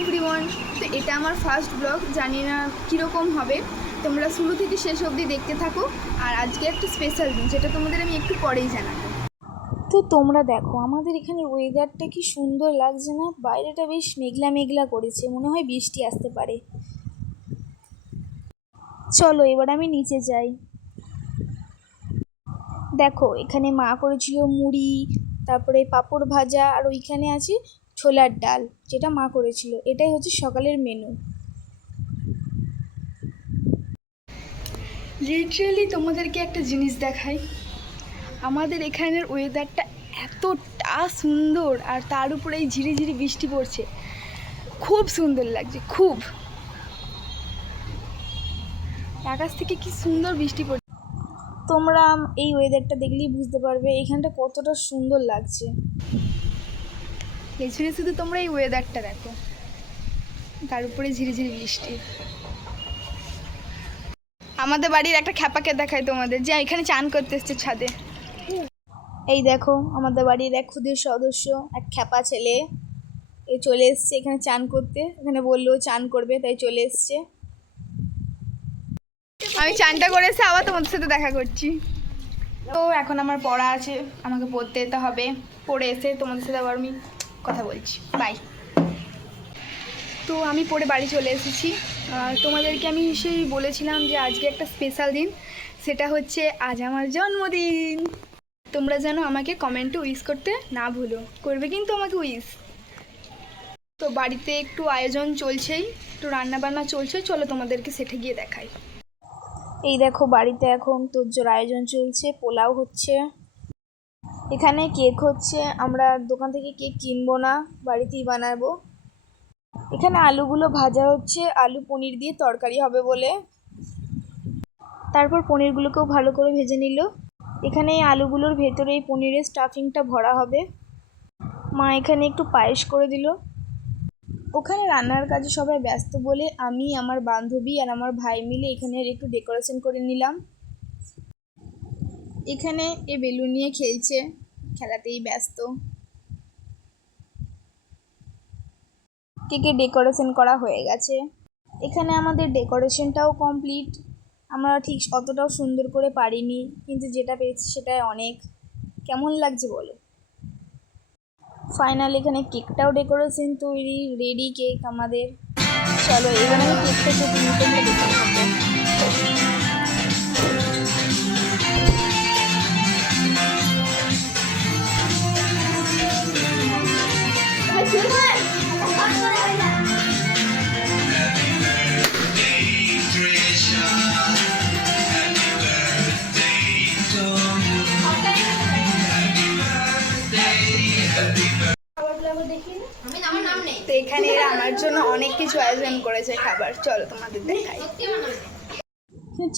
Everyone, তো এটা আমার ফার্স্ট ব্লগ, জানি না কীরকম হবে, তোমরা শুরু থেকে শেষ অবধি দেখতে থাকো। আর আজকে একটা স্পেশাল দিন, সেটা তোমাদের আমি একটু পরেই জানাবো। তো তোমরা দেখো আমাদের এখানে ওয়েদারটা কি সুন্দর লাগছে না? বাইরেটা বেশ মেঘলা মেঘলা করেছে, মনে হয় বৃষ্টি আসতে পারে। চলো এবার আমি নিচে যাই। দেখো এখানে মা করেছিল মুড়ি, তারপরে পাঁপড় ভাজা, আর ওইখানে আছে ছোলার ডাল, যেটা মা করেছিল। এটাই হচ্ছে সকালের মেনু। লিটারেলি তোমাদেরকে একটা জিনিস দেখাই, আমাদের এখানের ওয়েদারটা এতটা সুন্দর, আর তার উপরে এই ঝিরিঝিরি বৃষ্টি পড়ছে, খুব সুন্দর লাগছে। খুব আকাশ থেকে কি সুন্দর বৃষ্টি পড়ছে। তোমরা এই ওয়েদারটা দেখলেই বুঝতে পারবে এখানটা কতটা সুন্দর লাগছে। পেছনে শুধু তোমরা এই ওয়েদারটা দেখো, তার উপরে ঝিরিঝিরি বৃষ্টি। আমাদের বাড়ির একটা খ্যাপাকে দেখায় তোমাদের, যে এখানে চান করতে এসছে ছাদে। এই দেখো আমাদের বাড়ির এক ক্ষুদির সদস্য, এক খ্যাপা ছেলে, এ চলে এসছে এখানে চান করতে। এখানে বললো চান করবে, তাই চলে এসছে। আমি চানটা করে এসে আবার তোমাদের সাথে দেখা করছি। তো এখন আমার পড়া আছে, আমাকে পড়তে যেতে হবে। পড়ে এসে তোমাদের সাথে আবার আমি কথা বলছি। বাই। তো আমি পড়ে বাড়ি চলে এসেছি। তোমাদেরকে আমি সেই বলেছিলাম যে আজকে একটা স্পেশাল দিন, সেটা হচ্ছে আজ আমার জন্মদিন। তোমরা যেন আমাকে কমেন্টে উইশ করতে না ভুলো, করবে কিন্তু আমাকে উইশ। তো বাড়িতে একটু আয়োজন চলছেই, একটু রান্নাবান্না চলছে, চলো তোমাদেরকে সেটা গিয়ে দেখাই। এই দেখো বাড়িতে এখন তোজ্জোর আয়োজন চলছে, পোলাও হচ্ছে, এখানে কেক হচ্ছে। আমরা দোকান থেকে কেক কিনবো না, বাড়িতেই বানাবো। এখানে আলুগুলো ভাজা হচ্ছে, আলু পনির দিয়ে তরকারি হবে বলে। তারপর পনিরগুলোকেও ভালো করে ভেজে নিল। এখানে এই আলুগুলোর ভেতরে এই পনিরের স্টাফিংটা ভরা হবে। মা এখানে একটু পায়েস করে দিল। ওখানে রান্নার কাজে সবাই ব্যস্ত বলে আমি, আমার বান্ধবী আর আমার ভাই মিলে এখানে একটু ডেকোরেশন করে নিলাম। এখানে এ বেলুন নিয়ে খেলছে, খেলাতেই ব্যস্ত। কেকে ডেকোরেশন করা হয়ে গেছে। এখানে আমাদের ডেকোরেশনটাও কমপ্লিট। আমরা ঠিক অতটাও সুন্দর করে পারিনি, কিন্তু যেটা পেয়েছি সেটাই অনেক। কেমন লাগছে বলো? ফাইনাল এখানে কেকটাও ডেকোরেশন তৈরি, রেডি কেক আমাদের। চলো এবার আমি কেকটা তোমরা দেখতে থাকো। তো এখানে এরা আমার জন্য অনেক কিছু আয়োজন করেছে খাবার, চলো তোমাদের দেখাই।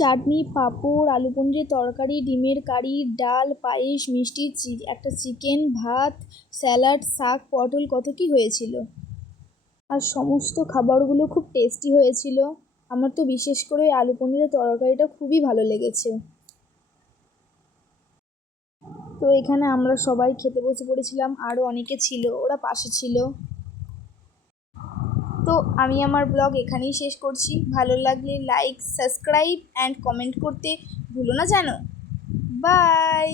চাটনি, পাঁপড়, আলু পনিরের তরকারি, ডিমের কারি, ডাল, পায়েস, মিষ্টি, একটা চিকেন, ভাত, স্যালাড, শাক, পটল, কত কি হয়েছিল। আর সমস্ত খাবারগুলো খুব টেস্টি হয়েছিল। আমার তো বিশেষ করে আলু পনিরের তরকারিটা খুবই ভালো লেগেছে। তো এখানে আমরা সবাই খেতে বসে পড়েছিলাম, আরও অনেকে ছিল, ওরা পাশে ছিল। তো আমি আমার ব্লগ এখানেই শেষ করছি। ভালো লাগলে লাইক, সাবস্ক্রাইব অ্যান্ড কমেন্ট করতে ভুলো না যেন। বাই।